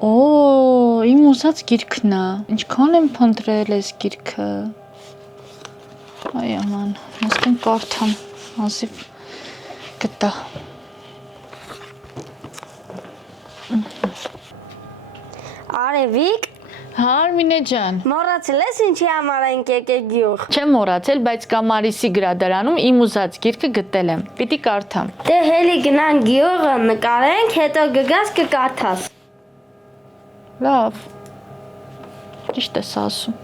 Օ, իմ ուզած գիրքն է։ Ինչքան եմ փնտրել այս գիրքը։ Այ աման, նստեմ կարդամ, ասիվ գտա։ Արևիկ, Արմինե ջան։ մոռացել ես ինչի համար ենք եկել գյուղ։ Չեմ մոռացել, բայց Կամարիսի գրադարանում իմ ուզած գիրքը գտել եմ։ Պիտի կարդամ։ Դե հելի գնանք գյուղը նկարենք, հետո գգաս կկարդաս։ Լավ։ Ճիշտ ես ասում։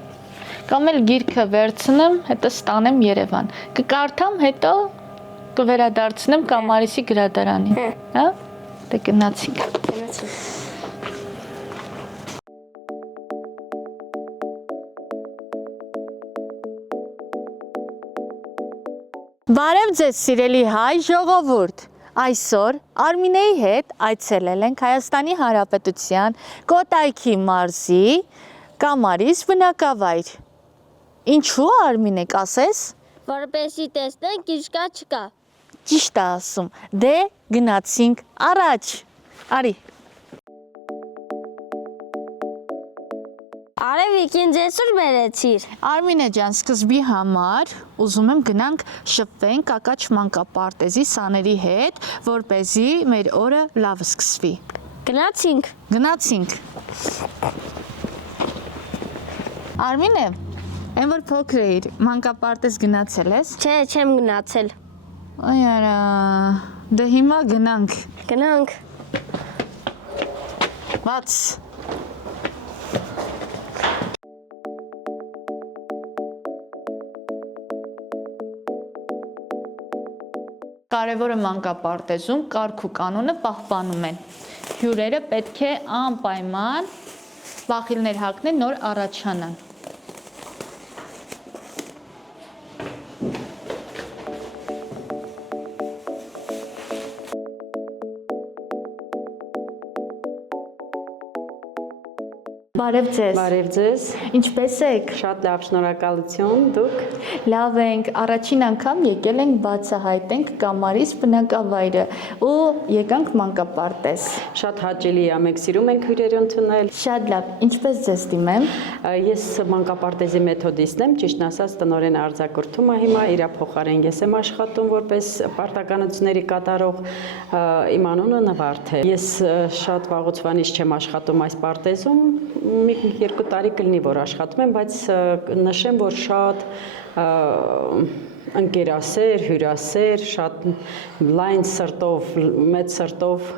Կամ էլ գիրքը վերցնեմ, հետո ստանեմ Երևան։ Կկարդամ, հետո կվերադարձնեմ Կամարիսի գրադարանին։ Հա? Դե գնացինք։ Բարև ձեզ սիրելի հայ ժողովուրդ։ Այսօր Արմինեի հետ այցելել ենք Հայաստանի Հանրապետության Կոտայքի մարզի Կամարիս բնակավայր։ Ինչու Արմինե կասես։ Որպեսի տեսնենք ինչ կա չկա։ Ճիշտ է ասում։ Դե գնացինք առաջ։ Արի։ Արևիկ, ինձ այսօր բերեցիր։ Արմինե ջան, սկզբի համար ուզում եմ գնանք շփվենք Կակաչ մանկապարտեզի սաների հետ, որպեսզի մեր օրը լավ սկսվի։ Գնացինք։ Գնացինք։ Արմինե, այն որ փոքր էիր, մանկապարտեզ գնացել ես։ Չէ, չեմ գնացել։ Այ արա, դե հիմա գնանք։ Գնանք։ Բաց։ Կարևորը մանկապարտեզում կարգ ու կանոնը պահպանում են։ Հյուրերը պետք է անպայման բախիլներ հագնեն նոր առաջանան։ Բարև ձեզ։ Բարև ձեզ։ Ինչպե՞ս եք։ Շատ լավ, շնորհակալություն, դուք։ Լավ ենք, առաջին անգամ եկել ենք բացահայտենք Կամարիս բնակավայրը ու եկանք մանկապարտեզ։ Շատ հաճելի է, մենք սիրում ենք հյուրեր ընդունել։ Շատ լավ, ինչպես ձեզ դիմեմ։ Ես մանկապարտեզի մեթոդիստն եմ, ճիշտն ասած տնօրեն արձակուրդում եմ հիմա, իրա փոխարեն ես եմ աշխատում որպես պարտականությունների կատարող, իմ անունը Նվարդ է։ Ես շատ վաղուց վանից չեմ աշխատում այս պարտեզում, մի 2 տարի կլինի, որ աշխատում եմ, բայց նշեմ, որ շատ ընկերասեր, հյուրասեր, շատ լայն սրտով, մեծ սրտով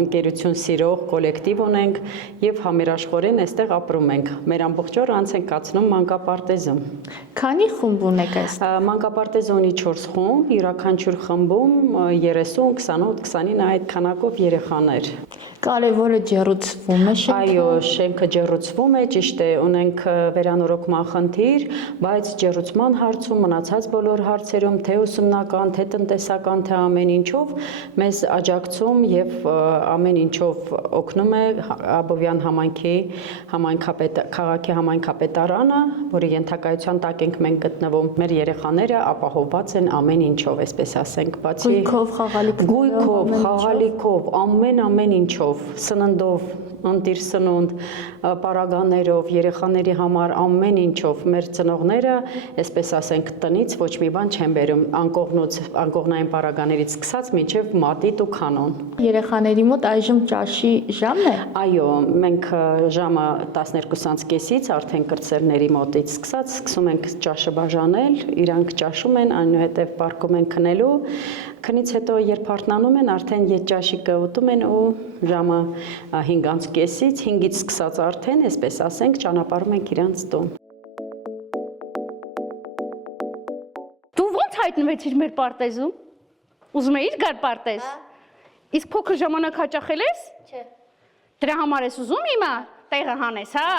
ընկերություն սիրող կոլեկտիվ ունենք եւ համերաշխորեն այստեղ ապրում ենք։ Մեր ամբողջ օրը անց ենք կացնում մանկապարտեզում։ Քանի խումբ ունեք այստեղ։ Մանկապարտեզը ունի 4 խումբ, յուրաքանչյուր խմբում 30, 28, 29 այդ քանակով երեխաներ։ Կարևորը ջեռուցվում է շենքը։ Այո, շենքը ջեռուցվում է, ճիշտ է, ունենք վերանորոգման խնդիր, բայց ջեռուցման հարցում մնացած բոլոր հարցերում, թե ուսումնական, թե տնտեսական, թե ամեն ինչով մեզ աջակցում եւ ամեն ինչով օգնում է Աբովյան համայնքի քաղաքի համայնքապետարանը, որի ենթակայության տակ ենք մենք գտնվում։ Մեր երեխաները ապահովված են ամեն ինչով, այսպես ասենք, բացի գույքով, խաղալիքով, ամեն ինչով, սննդով, ընտիր սնունդ, պարագաներով, երեխաների համար ամեն ինչով մեր ծնողները, այսպես ասենք, տնից ոչ մի բան չեն բերում, անկողնային պարագաներից սկսած մինչև մատիտ ու կանոն։ Երեխաների մոտ այժմ ճաշի ժամն է։ Այո, մենք ժամը 12:30-ից արդեն կրտսերների մոտից սկսած սկսում ենք ճաշը բաժանել, իրանք ճաշում են, այնուհետև պարկում են քնելու, քնից հետո երբ հարթնանում են, արդեն ետճաշիկը ուտում են ու ժամը 5:30-ից 5-ից սկսած արդեն, այսպես ասենք, ճանապարհում ենք իրանց տուն։ Դու ո՞նց հայտնվեցիր մեր պարտեզում։ Ուզում էիր գալ պարտեզ։ Իսկ փոքր ժամանակ հաճախել ես։ Չէ։ Դրա համար ես ուզում հիմա տեղը հանես, հա։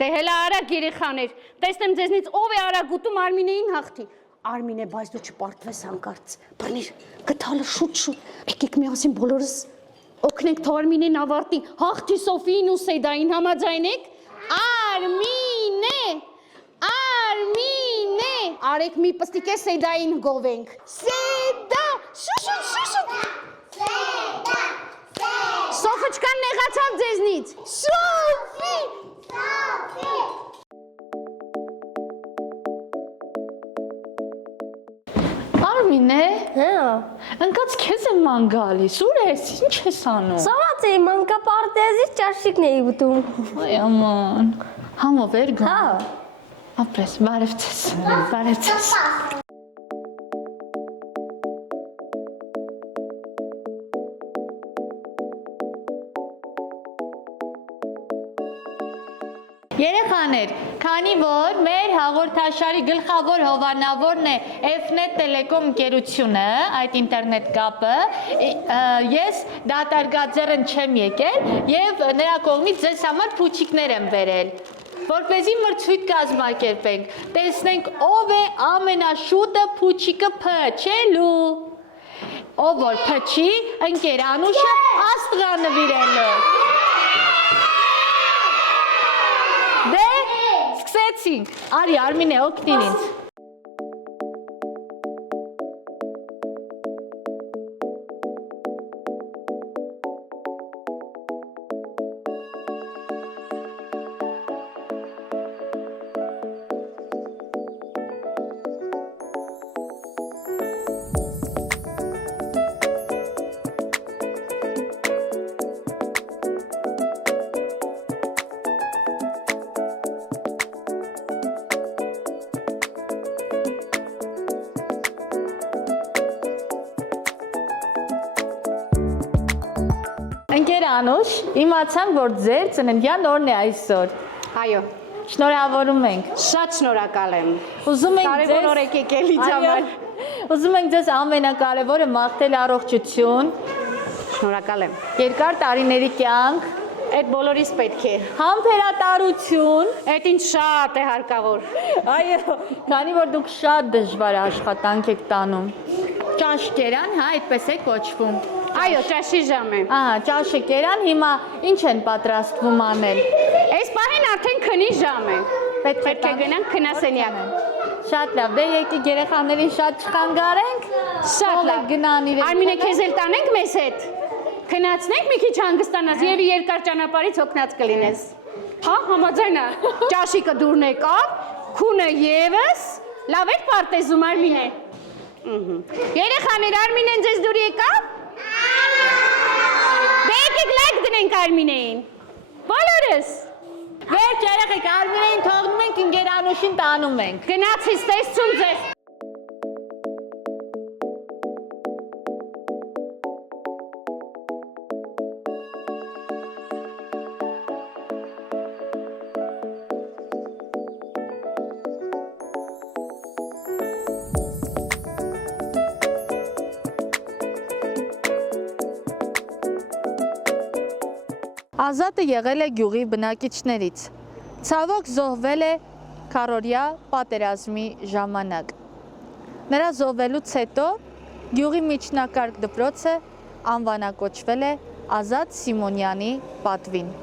Դե հելա արագ երեխաներ։ Տեսնեմ ձեզնից ով է արագ ուտում Արմինեին հաղթի։ Արմինե, բայց դու չպարտվես հանկարծ։ Բռնիր, գտալը շուտ։ Եկեք միասին բոլորս օգնենք Արմինեն ավարտի։ Հաղթի Սոֆիին ու Սեդային համաձայնեք։ Արմինե։ Արեք մի պստիկե Սեդային գովենք։ Սեդա, շուշուտ։ Սեդա։ Սոֆոչկան նեղացա լավ ձեզնից։ Սոֆի։ Արմինե, Հա։ ընկած քեզ եմ ման գալիս, ուր ես, ինչ ես անում։ Սոված էի մանկապարտեզի ճաշիկն էի ուտում։ Այ աման, համով էր գա։ Հա։ Ապրես, բարև ձեզ, բարև ձեզ։ Երեխաներ, քանի որ մեր հաղորդաշարի գլխավոր հովանավորն է Fnet Telecom ընկերությունը, այդ ինտերնետ կապը, ես դատարկաձեռն չեմ եկել եւ նրա կողմից ձեզ համար փուչիկներ եմ բերել, որպեսզի մրցույթ կազմակերպենք, տեսնենք ով է ամենաշուտը փուչիկը փչելու, ով որ փչի, ընկեր Անուշը աստղա նվիրելու։ Դե, սկսեցինք, արի Արմինե օգնիր ինձ։ Ընկեր Անուշ, իմացանք, որ ձեր ծննդյան օրն է այսօր։ Այո, Շնորհավորում ենք։ շատ շնորհակալ եմ։ Ուզում ենք Կարևոր օր եք եկել ինձ համար։ Ուզում ենք ձեզ ամենակարևորը մաղթել առողջություն, Շնորհակալ եմ։ երկար տարիների կյանք, Այդ բոլորիս պետք է։ համբերատարություն։ Այդ ինչ շատ է հարկավոր։ Այո, քանի որ դուք շատ դժվար աշխատանք եք տանում։ Ճաշկերան, հա, այդպես է կոչվում։ Այո, ճաշի ժամ է։ Ահա, ճաշկերան, հիմա ինչ են պատրաստվում անել։ Այս պահին արդեն քնի ժամ է։ Պետք է գնանք քնասենյակ։ Շատ լավ, դե եկեք երեխաներին շատ չխանգարենք։ Շատ լավ։ Գնան իրեն։ Արմինե, քեզ էլ տանենք մեզ հետ։ Քնացնենք մի քիչ հանգստանաս եւ երկար ճանապարհից օգնած կլինես։ Հա, համաձայն է։ Ճաշիկը դուրն եկավ, քունը եւս, լավ է պարտեզում Արմինե։ Երեխաներ, Արմինեն ձեզ դուր եկավ։ Դե եկեք լայք դնենք Արմինեին։ Բոլորս։ Վերջ երեխեք, Արմինեին թողնում ենք, ընկեր Անուշին տանում ենք։ Գնացից տեսցում ձեզ։ Ազատը եղել է գյուղի բնակիչներից։ Ցավոք զոհվել է քառօրյա պատերազմի ժամանակ։ Նրա զոհվելուց հետո գյուղի միջնակարգ դպրոցը անվանակոչվել է Ազատ Սիմոնյանի պատվին։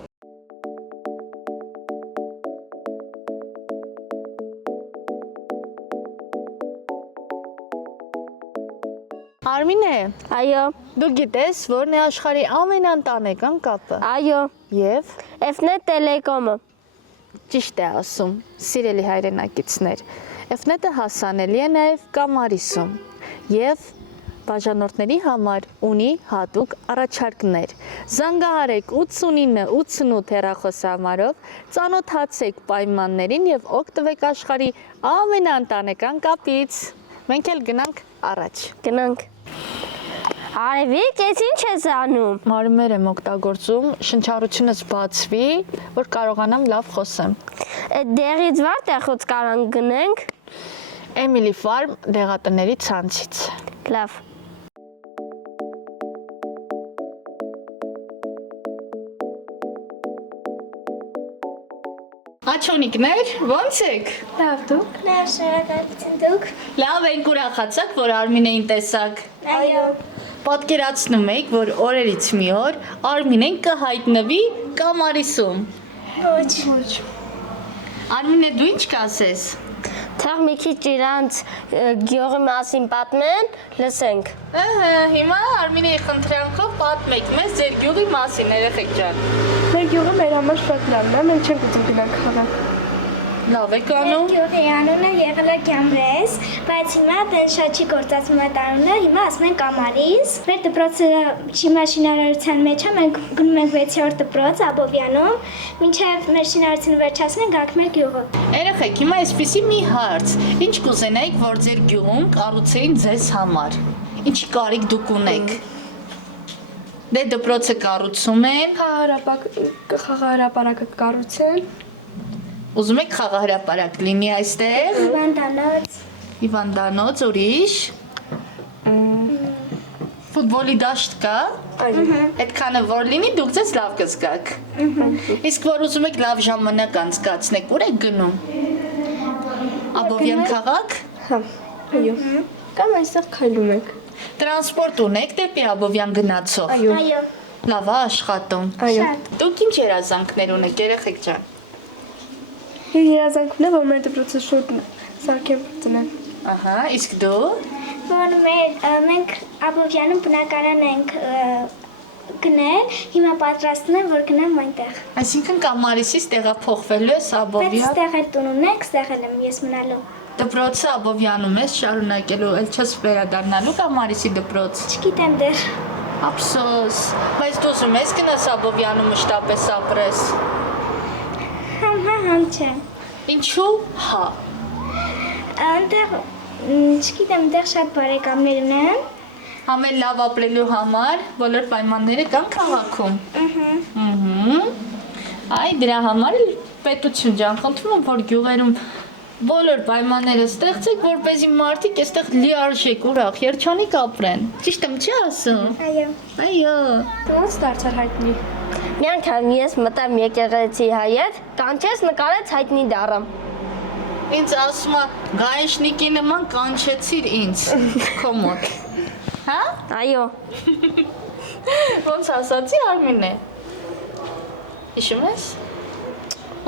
Արմինե, Այո, դու գիտես, որն է աշխարհի ամենաընտանեկան կապը։ այո, Եվ Fnet Telecom-ը։ ճիշտ է ասում, սիրելի հայրենակիցներ, Fnet-ը հասանելի է նաև Կամարիսում եւ բաժանորդների համար ունի հատուկ առաջարկներ։ Զանգահարեք 89 88 հեռախոսահամարով, ծանոթացեք պայմաններին եւ օգտվեք աշխարհի ամենաընտանեկան կապից։ Մենք էլ գնանք առաջ։ Գնանք։ Արևիկ, ես ինչ ես անում։ Մարմեր եմ օգտագործում, շնչառությունս բացվի, որ կարողանամ լավ խոսեմ։ Այդ դեղից վար տեղոց կարանք գնենք։ Emily Farm դեղատների ցանցից։ Լավ։ Աչոնիկներ, ո՞նց եք։ Լավ, դուք։ Լավ, շնորհակալություն դուք։ Լավ ենք ուրախացաք, որ Արմինեին տեսաք։ Այո։ Պատկերացնում եք, որ օրերից մի օր Արմինեն կհայտնվի Կամարիսում։ Ոչ։ Արմինե, դու ինչ կասես։ Թող մի քիչ իրանց գյուղի մասին պատմեն, լսենք։ Ահա, հիմա Արմինեի խնդրանքով պատմեք մեզ ձեր գյուղի մասին, երեխեք ջան։ Մեր գյուղը մեր համար շատ լավն է, մենք չենք ուզում գնալ քաղաք։ Լավ եք անում։ Գյուղի անունը եղել է Գյամրես, բայց հիմա դեն շատ չի գործածում այդ անունը, հիմա ասում են Կամարիս։ Մեր դպրոցը հիմա շինարարության մեջ է, մենք գնում ենք 6-րդ դպրոց Աբովյանում, մինչև մեր շինարարությունը վերջացնենք գանք մեր գյուղը։ Երեխեք, հիմա այսպեսի մի հարց. Ինչ կուզենայիք, որ ձեր գյուղում կառուցեին ձեզ համար։ Ինչի կարիք դուք ունեք։ Դե դպրոցը կառուցում են, Խաղահրապարակը կառուցեն։ ուզում եք խաղահրապարակ լինի այստեղ։ Հիվանդանոց, Հիվանդանոց, ուրիշ։ Ֆուտբոլի դաշտ կա։ Այդքանը որ լինի, դուք ձեզ լավ կզգաք։ Իսկ որ ուզում եք լավ ժամանակ անցկացնեք, ուր եք գնում։ Աբովյան քաղաք։ Հա, այո։ Կամ այստեղ քայլում ենք։ Տրանսպորտ ունեք դեպի Աբովյան գնացող։ այո, Լավ է աշխատում։ Այո։ Դուք ինչ երազանքներ ունեք, երեխեք ջան։ Իր երազանքն է, որ մեր դպրոցը շուտ սարքեն տնեն։ Ահա, իսկ դու։ որ մենք Աբովյանում բնակարան ենք գնել, հիմա պատրաստում եմ, որ գնամ այնտեղ։ Այսինքն Կամարիսից տեղափոխվելու ես Բայց Աբովյան։ ստեղ էլ տուն ունենք, ստեղ էլ եմ ես մնալու։ Դպրոցը Աբովյանում ես շարունակելու, էլ չես վերադառնալու Կամարիսի դպրոց։ Չգիտեմ դեռ։ Ափսոս, բայց դու ուզում ես գնաս Աբովյանում մշտապես ապրես։ Համ չէ։ Ինչու՞։ Հա։ Այնտեղ չգիտեմ, այնտեղ շատ բարեկամներ ունեմ։ Ամեն լավ ապրելու համար բոլոր պայմանները կան քաղաքում։ Ահա։ Այ դրա համար էլ պետություն ջան, խնդրում եմ, որ գյուղերում բոլոր պայմանները ստեղծեք, որպեսզի մարդիկ այստեղ լիարժեք, ուրախ, երջանիկ ապրեն։ Ճիշտ եմ չի ասում։ Այո։ Այո։ Ոնց դարձար հայտնի։ Մի անգամ ես մտամ եկեղեցի հայետ, կանչեց նկարեց հայտնի դառամ։ Ինձ ասում է գայշնիկի նման կանչեցիր ինձ քո մոտ։ Հա? Այո։ Ոնց ասացի Արմինե։ Հիշում ես։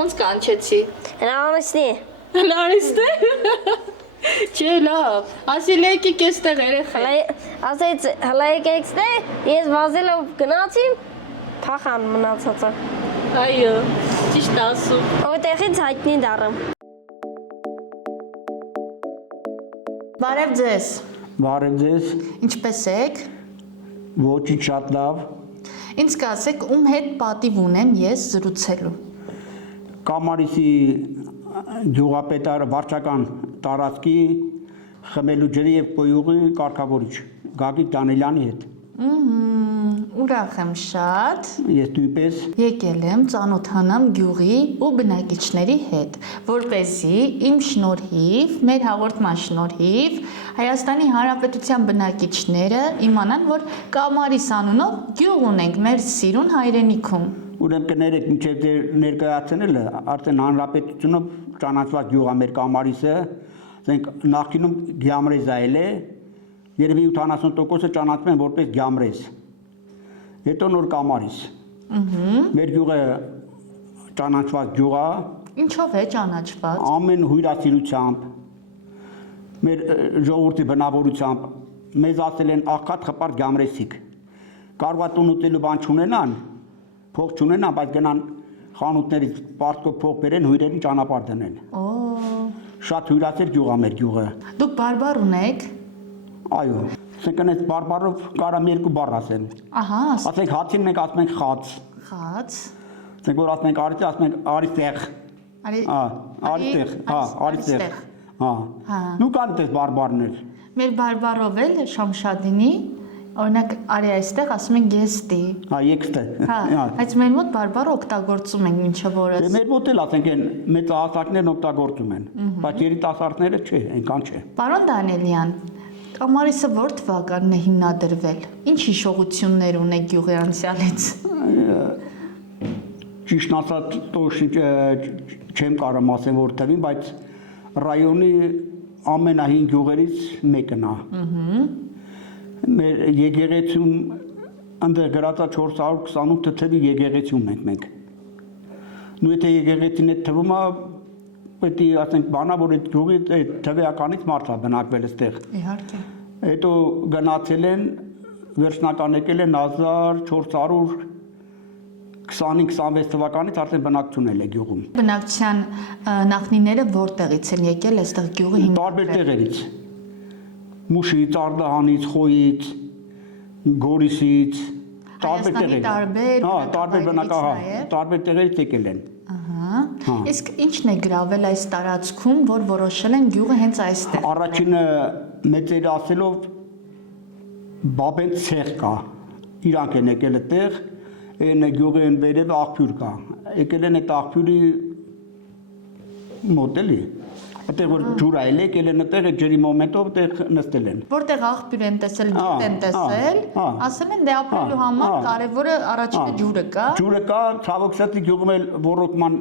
Ոնց կանչեցի։ Հնարավորինի։ Հնարիստ է։ Չէ, լավ։ Ասի լեկիկ էստեղ երեխա։ Ասեց հլա եկեք ստե, ես վազելով գնացի, փախան մնացածը։ Այո, ճիշտ ասում։ Որտեղից հայտնի դառամ։ Բարև ձեզ։ Բարև ձեզ, Ինչպե՞ս եք։ ոչինչ շատ լավ, Ինձ կասեք, ում հետ պատիվ ունեմ ես զրուցելու։ Կամարիսի գյուղապետար վարչական տարածքի խմելու ջրի և կոյուղի կարգավորիչ, Գագիկ Դանելյանի հետ, Ուրախ եմ շատ։ ես նույնպես Եկել եմ ծանոթանամ գյուղի ու բնակիչների հետ, որպեսզի իմ շնորհիվ, մեր հաղորդման շնորհիվ Հայաստանի Հանրապետության բնակիչները իմանան, որ Կամարիս անունով գյուղ ունենք մեր սիրուն հայրենիքում։ ուրեմն կներեք մինչև դեր ներկայացնելը, արդեն հանրապետությունով ճանաչված գյուղ է մեր Կամարիսը, ասենք նախկինում Գյամրեզ այլ է, երևի 70%-ը ճանաչում են որպես Գյամրեզ, հետո նոր Կամարիս, մեր գյուղը ճանաչված գյուղ է, Ինչով է ճանաչված։ ամեն հյուրասիրությամբ, մեր ժողովրդի բնավորությամբ, մեզ ասել են աղքատ խպարտ Գյամրեսիկ, կարող է տուն ուտելու բան չունենան, փող չունենան, բայց գնան խանութներից պարտքով փող բերեն, հյուրերին ճանապարհ դնեն։ Շատ հյուրասեր գյուղ է մեր գյուղը։ Դուք բարբար ունեք։ Այո, ասենք այս բարբարով կարամ երկու բառ ասեմ։ Ահա, Ասենք հացին մենք ասում ենք խաց, խաց։ ասենք որ ասում ենք արիցի, ասում ենք արիստեղ։ Հա, արիստեղ, հա, արիստեղ։ Հա։ Նու կան դες բարբարներ։ Մեր բարբարով էլ Շամշադինի, օրինակ արի այստեղ ասում են գեստի։ Հա, եկստը։ Հա, բայց մեր մոտ բարբարը օգտագործում են ինչը որս։ Մեր մոտ էլ ասենք են մեծ հասակներն օգտագործում են, բայց երիտասարդները չէ, այնքան չէ։ Պարոն Դանելյան, Կամարիսը որ թվականն է հիմնադրվել։ Ինչ հիշողություններ ունեք գյուղի անցյալից։ Ճիշտ ասած, չեմ կարող ասեմ որ տվին, բայց ռայոնի ամենահին գյուղերից մեկն է։ Մեր եկեղեցում այնտեղ գրած է 428 թվի եկեղեցի ունենք մենք։ Նու եթե եկեղեցին այդ թվում է, պետք է ասենք բանա որ այդ գյուղի այդ թվականից մարդ է բնակվել այստեղ։ Իհարկե։ Հետո գնացել են վերջնական եկել են 25-26 թվականից արդեն բնակցությունել է գյուղում։ Բնակչության նախնիները որտեղից են եկել այստեղ գյուղի Տարբեր տեղերից։ Մուշից, Արդահանից, Խոյից, Գորիսից, տարբեր տեղերից։ Տարբեր բնակահար, տարբեր տեղերից եկել են։ Ահա։ Իսկ ի՞նչն է գրավել այս տարածքում, որ որոշել են գյուղը հենց այստեղ։ Առաջինը մեծերը ասելով Բաբեն ցեղ կա։ Իրանք են եկել այդտեղ, այն գյուղի են վերև աղբյուր կա։ Եկել են այդ աղբյուրի մոտ էլի։ Այդտեղ որ ջուր այլ եկել են այդտեղ ջրի մոմենտով այդտեղ նստել են։ Որտեղ աղբյուր են տեսել, ջուր են տեսել, ասել են դե ապրելու համար կարևորը առաջինը ջուրը կա։ Ջուրը կա, ցավոք սրտի գյուղում էլ ռոռոկման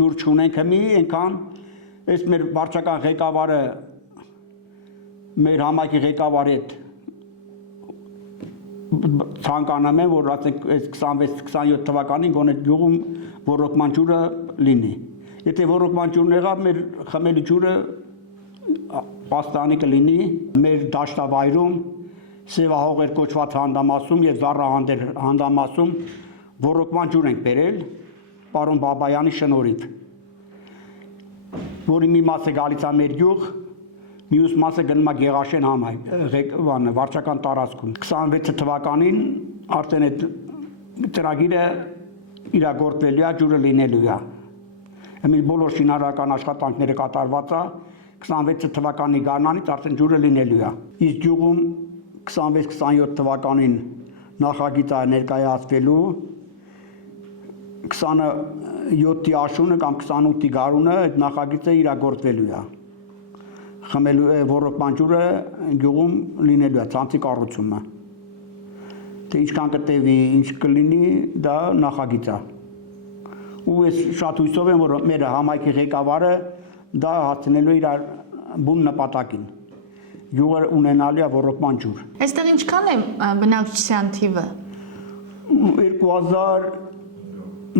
ջուր չունենք հիմի այնքան, այս մեր վարչական ղեկավարը մեր համայնքի ղեկավարի հետ ցանկանում եմ որ ասենք այս 26-27 թվականին գոնե գյուղում ռոռոկման ջուրը լինի։ Եթե ռոռոկման ջուրն եղավ, մեր խմելու ջուրը պաստանի կլինի մեր դաշտավայրում, Սևահողեր կոչված հանդամասում եւ Զառահանդեր հանդամասում ռոռոկման ջուր ենք բերել պարոն Բաբայանի շնորհիվ, որի մի մասը գալիս է մեր գյուղ, մյուս մասը գնում է Գեղաշեն համայնք, վարչական տարածքում։ 26 թվականին արդեն այդ ծրագիրը իրագործվելու է, ջուրը լինելու է։ Հիմա բոլոր շինարարական աշխատանքները կատարված է, 26 թվականի գարնանից արդեն ջուրը լինելու է։ Իսկ գյուղում 26-27 թվականին նախագիծ է ներկայացվելու 27-ի աշունը կամ 28-ի գարունը այդ նախագիծը իրագործվելու է։ Խմելու ռոռոկման ջուրը գյուղում լինելու է, ցանցի կառուցումը։ Թե ինչքան կտևի, ինչ կլինի, դա նախագիծ է։ Ու ես շատ հույսով եմ, որ մեր համայնքի ղեկավարը դա հասցնելու է իր բուն նպատակին։ Գյուղը ունենալու է ռոռոկման ջուր։ Այստեղ ինչքան է բնակչության թիվը։ 2000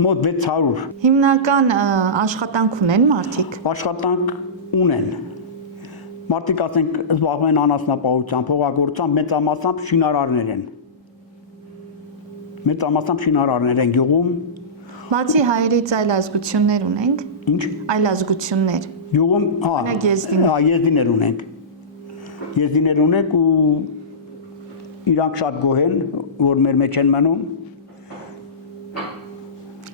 մոտ 600։ Հիմնական աշխատանք ունեն մարդիկ։ Աշխատանք ունեն։ Մարդիկ ասենք զբաղվում են անասնապահությամբ, հողագործությամբ, մեծամասամբ շինարարներ են։ Մեծամասամբ շինարարներ են գյուղում։ Բացի հայերից այլ ազգություններ ունենք։ Ինչ։ Այլ ազգություններ։ Գյուղում, եզդիներ ունենք։ Եզդիներ ունենք ու իրանք շատ գոհ են, որ մեր մեջ են մնում։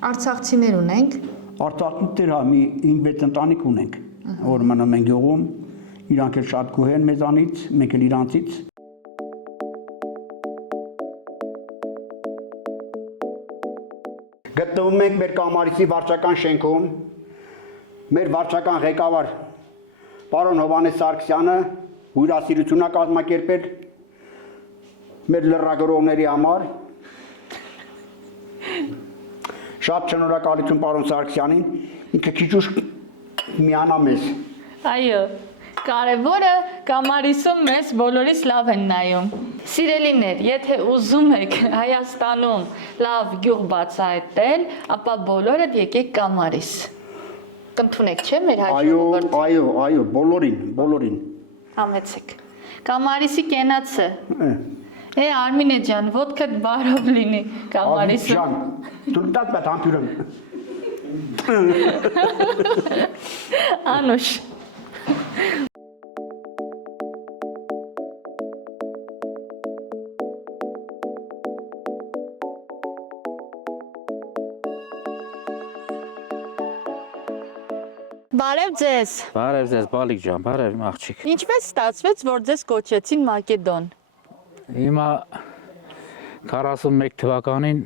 Արցախցիներ ունենք։ Արցախցիներ մի 5-6 ընտանիք ունենք, որ մնում են գյուղում։ Իրանք էլ շատ գոհ են մեզանից, մենք էլ իրանցից։ Գտնվում ենք մեր Կամարիսի վարչական շենքում, մեր վարչական ղեկավար պարոն Հովհաննես Սարգսյանը հյուրասիրություն է կազմակերպել մեր լրագրողների համար։ Շատ շնորհակալություն պարոն Սարգսյանին, ինքը քիչ ուշ միանա մեզ։ Այո, կարևորը Կամարիսում մեզ բոլորիս լավ են նայում։ Սիրելիներ, եթե ուզում եք Հայաստանում լավ գյուղ բացահայտել, ապա բոլորդ եկեք Կամարիս։ Կընդունեք, չէ՞ մեր հայ ժողովուրդը։ Այո, բոլորին։ Համեցեք։ Կամարիսի կենացը։ Արմինե ջան, ոդկդ բարով լինի Կամարիսը։ Ջան, դու դատ բաթ համբյուրեմ։ Անուշ։ Բարև ձեզ։ Բարև ձեզ, Բալիկ ջան, բարև իմ աղջիկ։ Ինչպես ստացվեց, որ ձեզ կոչեցին Մակեդոն։ Հիմա 41 թվականին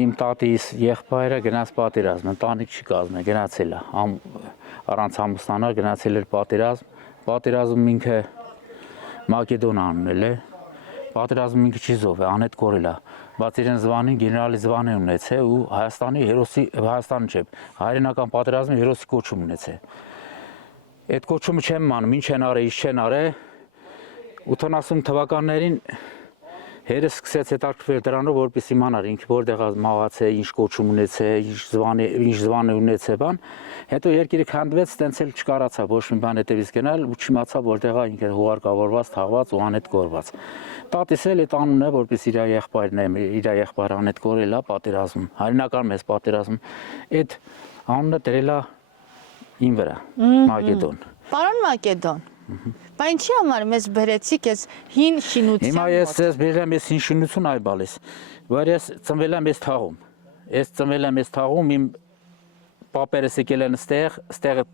իմ տատիս եղբայրը գնաց պատերազմ, ընտանիք չի կազմել, գնացել է, առանց ամուսնանալ գնացել էր պատերազմ ինքը Մակեդոն անունել է, պատերազմ ինքը չի զոհվել, անհետ կորել է, բայց իրեն զվանին գեներալի զվան ունեցել ու Հայաստանի հերոսի, Հայաստանի չէ, հայրենական պատերազմի հերոսի կոչում ունեցել։ Այդ կոչումը չեմ մանում, ինչ են արել, ինչ չեն արել, 80 թվականներին Հերս սկսեց հետաքրքրվել դրանով, որպես իմանար ինքը որտեղ մահաց է, ինչ կոչում ունեցե, ինչ զվան ունեցե բան։ Հետո երկիրը քանդվեց, տենց էլ չկարացավ ոչ մի բան հետևից գնալ ու չիմացավ որտեղ է ինքը հուղարկավորված, թաղված ու անհետ կորված։ Տատիս էլ այդ անունն է, որպես իր եղբայրն է, իր եղբայրը անհետ կորել է պատերազմ, հայրենական մեծ պատերազմ։ Այդ անունը դրել է իմ վրա, Մակեդոն։ Պարոն Մակեդոն, բա ինչի համար մեզ բերեցիք այս հին շինության։ Հիմա ես ձեզ բերել եմ այս հին շինություն այ բալես, որ ես ծնվել եմ այս թաղում։ Ես ծնվել եմ այս թաղում, իմ պապերս եկել են ստեղ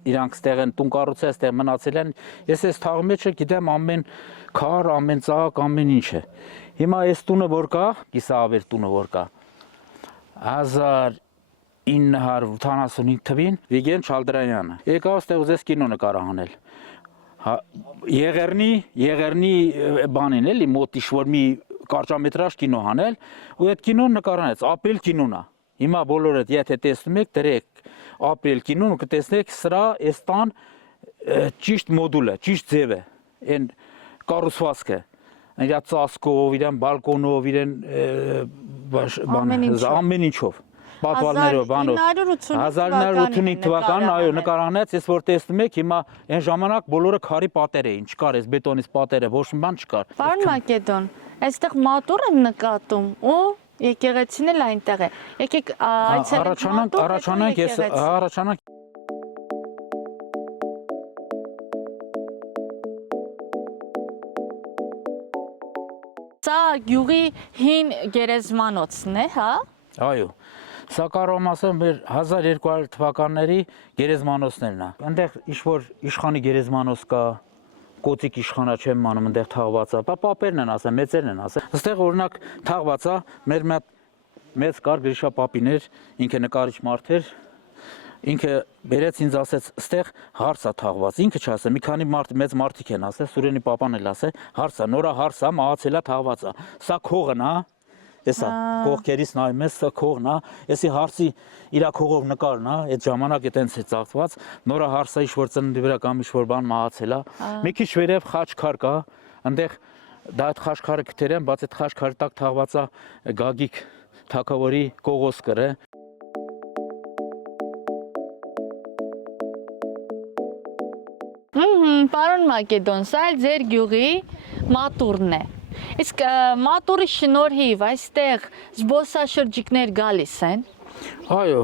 իրանք ստեղ են տուն կառուցել, ստեղ մնացել են։ Ես այս թաղի մեջ գիտեմ ամեն քար, ամեն ծաղ, ամեն ինչը։ Հիմա այս տունը որ կա, կիսավեր տունը որ կա, 1985 թվին Վիգեն Չալդրանյանը եկավ ստեղ ուզեց կինո նկար անել։ Եղեռնի բանին էլի մոտ իշ-որ մի կարճամետրաժ կինո հանել ու այդ կինոն նկարանեց, ապրիլ կինոն է։ Հիմա բոլորդ եթե տեսնում եք, դրեք ապրիլ կինոն ու կտեսնեք սրա այս տան ճիշտ մոդուլը, ճիշտ ձևը, այն կառուցվածքը, իր ծածկով, իր բալկոնով, իր ամեն ինչով։ Պատվալներով, բանով 1985 թվականին, այո, նկարանեց, ես որ տեսնում եք, հիմա այն ժամանակ բոլորը քարի պատեր էին, չկար այս բետոնից պատերը, ոչ մի բան չկար։ Պարոն Մակեդոն, այստեղ մատուռ են նկատում ու եկեղեցին էլ այնտեղ է։ Եկեք այցելենք առաջանանք, ես առաջանանք։ Սա գյուղի հին գերեզմանոցն է, հա։ Այո, սա կարող եմ ասեմ մեր 1200 թվականների գերեզմանոցներն է։ Այնտեղ ինչ-որ իշխանի գերեզմանոց կա, կոծիկ իշխանա չեմ մանում, այնտեղ թաղված է, պապերն են ասեմ, մեծերն են ասեմ։ Այստեղ օրինակ թաղված է, մեր մեծ կար Գրիշա Պապիներ, ինքը նկարիչ մարդ էր, ինքը բերեց ինձ ասեց, ստեղ հարս է թաղված, ինքը չասե, մի քանի մեծ մարդիկ են ասել, Սուրենի Պապան էլ ասել, հարս է, նորա հարս է, մահացել է, թաղված է։ Սա քողն է, Էսա կողքերից նայում ես, սա քողն է, էսի հարսի իր քողով նկարն է, այդ ժամանակ է տենց է ծաղկված, նորա հարսը ինչ-որ ծննդի վրա կամ ինչ-որ բան մահացել է։ Մի քիչ վերև խաչքար կա, այնտեղ դա այդ խաչքարը քթեր են, բայց այդ խաչքարի տակ թաղված է Գագիկ թագավորի կողոսկրը։ Պարոն Մակեդոն, սա էլ ձեր գյուղի մատուռն է։ Իսկ մատուռի շնորհիվ այստեղ զբոսաշրջիկներ գալիս են։ Այո,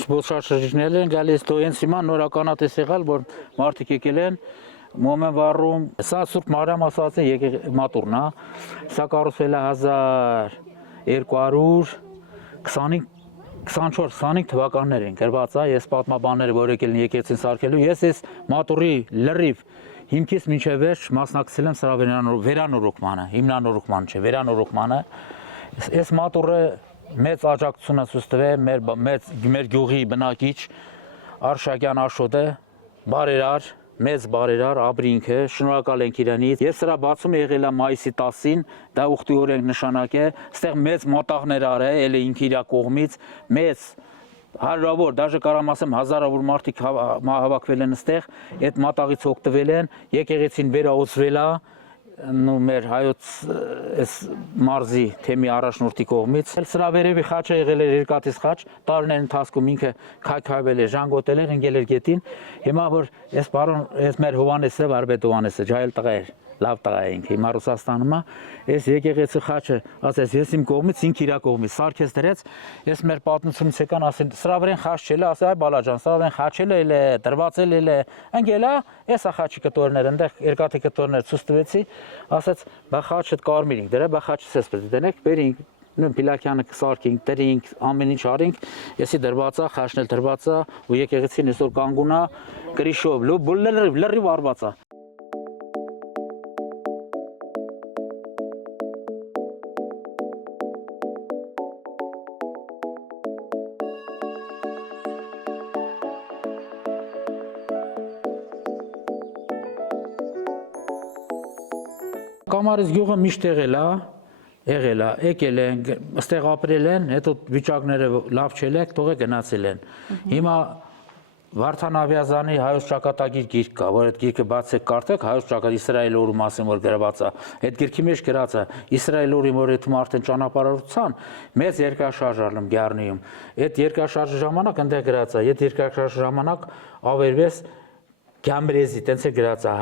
զբոսաշրջիկներ են գալիս, դու հենց հիմա նորականատես եղալ, որ մարդիկ եկել են, մոմ են վառում։ Սա Սուրբ Մարիամ Աստվածի մատուռն է։ Սա կառուցվել է 1224-25 թվականներին գրված է, ես պատմաբանները որ եկել են եկեցին սարքելու, ես այս մատուռի լրիվ հիմքից մինչև վերջ մասնակցել եմ սրա վերանորոգմանը, հիմնանորոգման չէ, վերանորոգմանը։ Այս մատուռը մեծ աջակցություն է ցույց տվել մեր գյուղի բնակիչ Արշակյան Աշոտը, բարերար, մեծ բարերար, Աբրինքը, շնորհակալ ենք իրանից։ Ես սրա բացումը եղել է մայիսի 10-ին, դա ուխտի օր ենք նշանակե, ստեղ մեծ մոտաղներ արել, էլի ինքը իր կողմից, մեծ հարյուրավոր, դաժե կարամ ասեմ հազարավոր մարդիկ հավաքվել են ստեղ, այդ մատաղից օգտվել են, եկեղեցին վերահոսվել է, մեր հայոց այս մարզի թեմի առաջնորդի կողմից։ Սրա վերևի խաչը եղել էր երկաթից խաչ, տարիների ընթացքում ինքը քայքայվել էր, ժանգոտել էր, ընկել էր գետին։ Հիմա որ այս պարոն, այս մեր Հովանեսը, Վարպետ Հովանեսը, ջահել տղա էր, լավ տղա է ինքը, հիմա Ռուսաստանում է, այս եկեղեցի խաչը, ասես ես իմ կողմից, ինքը իր կողմից սարքես դրեց, ես մեր պատմությունից եկան ասեն, սրա վրան խաչ չել է, ասե այ բալաջան, սրա վրան խաչել է, դրվածել է, ընկել է, ես է խաչի կտորներ, այնտեղ երկաթի կտորներ ցույց տվեցի, ասեց, բա խաչը կարմիր ինք դրա, բա խաչս էս պետք դնենք, բերինք, նույն Փիլակյանը կսարքինք, դրինք, ամեն ինչ արինք, եսի դրված է, խաչն էլ դրված է, ու եկեղեցին այսօր կանգուն է, գրիշով, լրիվ արված է։ Կամարից գյուղը միշտ եղել է, եկել են, ստեղ ապրել են, հետո վիճակները լավ չել է, թողե գնացել են։ Հիմա Վարդան Ավիազանի հայոց ճակատագիր գիրք կա, որ այդ գիրքը բացեք կարդեք, հայոց ճակատ Իսրայել օրի մասին որ գրված է։ Այդ գիրքի մեջ գրած է Իսրայել օրի որ այդ մարդեն ճանապարհորդության մեծ երկրաշարժ ալում Գառնիում։ Այդ երկրաշարժի ժամանակ այնտեղ գրած է, այդ երկրաշարժի ժամանակ ավերվեց Գամբրեզի, տենց է գրած է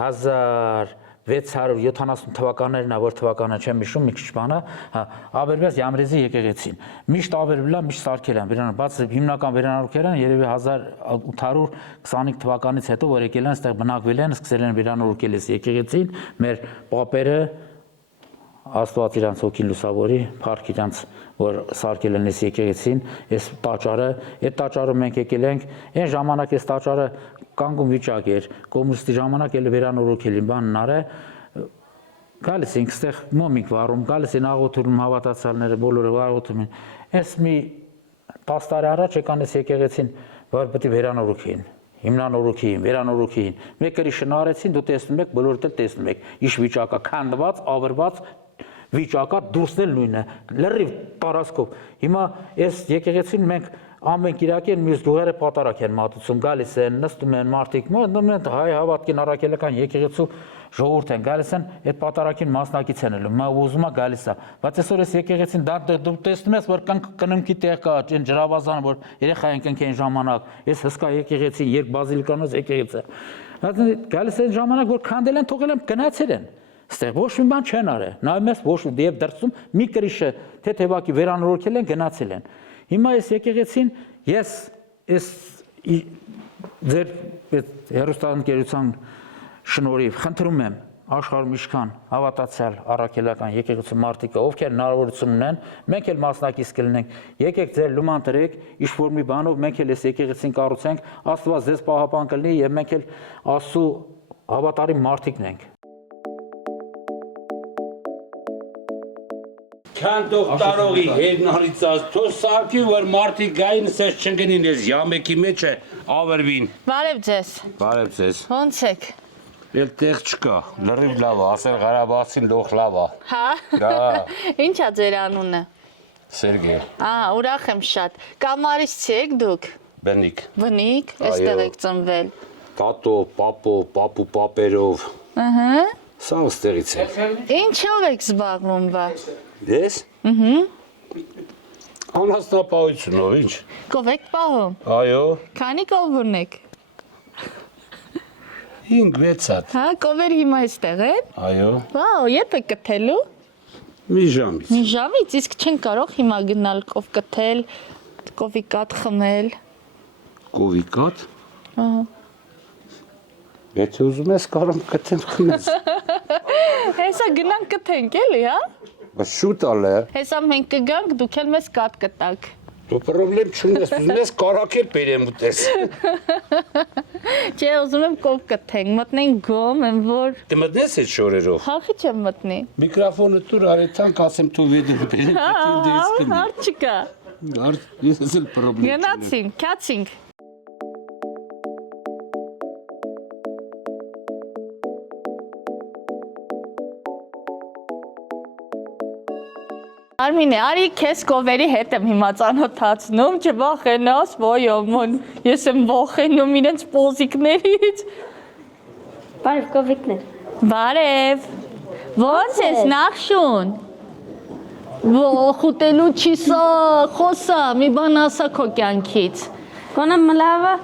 1670 թվականներն է, որ թվականը չեմ հիշում, մի քիչ բանը, հա, ավերվեց Գամբրեզի եկեղեցին։ Միշտ ավերվել է, միշտ սարքել են, վերանորոգ, բաց հիմնական վերանորոգել են երևի 1825 թվականից հետո, որ եկել են, այստեղ բնակվել են, սկսել են վերանորոգել այս եկեղեցին, մեր պապերը Աստված իրանց հոգին լուսավորի, փառք իրանց, որ սարքել են այս եկեղեցին, այս տաճարը, այդ տաճարը մենք եկել ենք, այն ժամանակ այս տաճարը կանգուն վիճակ էր, կոմունիստի ժամանակ էլ վերանորոգել են, բանն արը, գալիս ենք այստեղ մոմիկ վառում, գալիս են աղոթում հավատացյալները, բոլորը աղոթում են, այս մի 10 տարի առաջ եկան այս եկեղեցին, որ պետք է վերանորոգեին, հիմնանորոգեին, վերանորոգեին, մեկը շնարեցին, դու տեսնում եք, բոլորդ էլ տեսնում եք, իշ վիճակա, քանդված, ավերված վիճակա դուրսն էլ նույնը, լրիվ տարածքով։ Հիմա այս եկեղեցին մենք ամեն կիրակի մյուս գյուղերը պատարակ են մատուցում, գալիս են, նստում են մարդիկ, հայ հավատքին առաքելական եկեղեցու ժողովուրդ են, գալիս են, այդ պատարակին մասնակից են ելում, ուզում է գալիս է, բայց այսօր այս եկեղեցին դու տեսնում ես, որ կնմքի տեղ կա, այն ջրավազանը, որ երեխա են կնքեն ժամանակ, այս հսկա եկեղեցի, երբ բազիլիկանոց եկեղեցը, գալիս են ժամանակ, որ քանդել են, թողել են, գնացել են։ Ստեղ ոչ մի բան չեն արել, նայում ես ոչ ու դեպ դրսում մի կրիշը թեթևակի վերանորոգել են, գնացել են։ Հիմա այս եկեղեցին ես այս ձեր հեռուստաընկերության շնորհիվ խնդրում եմ աշխարհում իշքան հավատացյալ առաքելական եկեղեցու մարդիկը, ովքեր հնարավորություն ունեն, մենք էլ մասնակից կլինենք, եկեք ձեր լուման տրեք, ինչ-որ մի բանով մենք էլ այս եկեղեցին կառուցենք, Աստված ձեզ պահապան կլինի եւ մենք էլ Աստծո հավատարիմ մարդիկն ենք։ Քանդող տարողի հերնարից աստծո սարքի, որ մարդիկ գային սես չընկնին ես յամեկի մեջ է ավերվին։ Բարև ձեզ։ Բարև ձեզ։ Ոնց եք։ Էլ տեղ չկա, լրիվ լավ է, ասել Ղարաբաղցին լող լավ է։ Հա։ Դա Ինչա ձեր անունը։ Սերգեյ։ Ուրախ եմ շատ։ Կամարից եք դուք։ Բնիկ։ Բնիկ, այստեղ եք ծնվել։ Տատո, պապու պապերով։ Ահա։ Սա ուստեղից է։ Ինչով եք զբաղվում բա։ Ես։ Անհասնապահությունով, ինչ։ Կով եք պահում։ Այո։ Քանի կովուրն եք։ 5-6 հատ։ Հա, կովեր հիմա այստեղ են։ Այո։ Վաու, երբ եք կթելու։ Մի ժամից։ Մի ժամից, իսկ չեն կարող հիմա գնալ կով կթել, կովի կաթ խմել։ Կովի կաթ։ Ահա։ Եթե ուզում ես կարող կթեմ խմես։ Հեսա գնանք կթենք էլի, հա։ Բայց շուտ ալը։ Հեսա մենք կգանք, դուք էլ մեզ կաթ կտաք։ Դու պրոբլեմ չունես, ուզում ես կարակել բերեմ ուտես։ Չէ, ուզում եմ կով կթենք, մտնենք գոմ, եմ որ։ Դե մտնես այդ շորերով։ Հախի չեմ մտնի։ Միկրոֆոնը տուր արեցանք, ասեմ թու վեդը բերեմ, դե ես կնի։ Հարց չկա։ Ես էլ պրոբլեմ։ Գնացինք, քացինք։ Արմինե, արի քեզ կովերի հետ եմ հիմա ծանոթացնում, չվախենաս, ոյ ոմոն, ես եմ վախենում իրենց պոզիկներից։ Բարև կովիկներ։ Բարև, ոնց ես նախշուն։ Խուտելու չիսա, խոսա, մի բան ասա քո կյանքից։ Կոնը մլավը